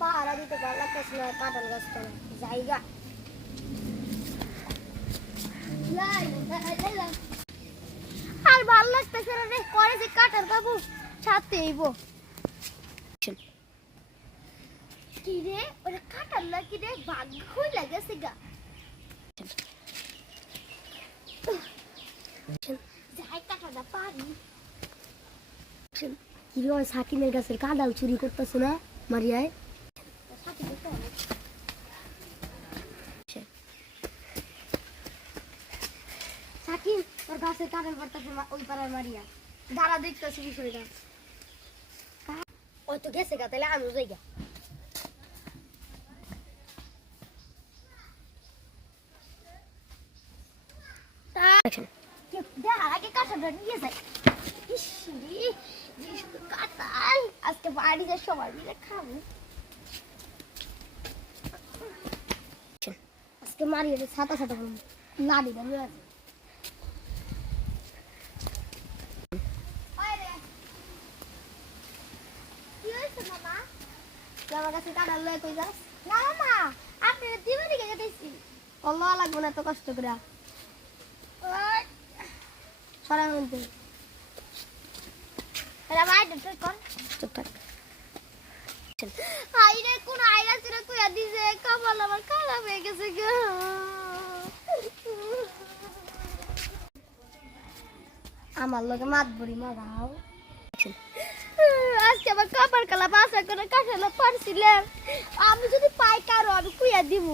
পাহারা দিতে ভালো লাগতেছে না কাঁঠাল গাছটা জায়গা আর ভালো লাগতেছে না রে করে যে কাঁঠাল খাবো সাথে আইবো কি রে ওরা কাঁঠাল না কি রে ভাগ্য হয়ে লাগেছে গা যাই কাঁঠালটা পারি কি রে ওই সাকিনের গাছের কাঁঠাল চুরি করতেছে না মারিয়ায় সাকিন তোর গাছের কাঁঠাল পড়তেছে ওই পাড়ার মারিয়া দাঁড়া দেখতেছে বিষয়টা ওই তো গেছে গা তাহলে আমিও যাই গা আজকে বাড়িতে সবাই মিলে খাবো আজকে মারিয়ে ছাতা ছাতা লাড়ি দাঁড়িয়ে আছে আমার কাছে কাঁঠাল লয়ে কই যাস না মামা আপনি দিবে দিকে যেতেছি আল্লাহ লাগবে না এত কষ্ট করে সরা বলতে এরা ভাই ডক্টর কোন চুপ থাক আইরে কোন আইরা ছিল কইয়া দিছে কপাল আমার খারাপ হয়ে গেছে গো আমার লগে মাত বড়ি মারাও আজকে আমার কপাল কালা বাসা করে কাঁঠাল পারছিলাম আমি যদি পাই কারো আমি কুইয়া দিব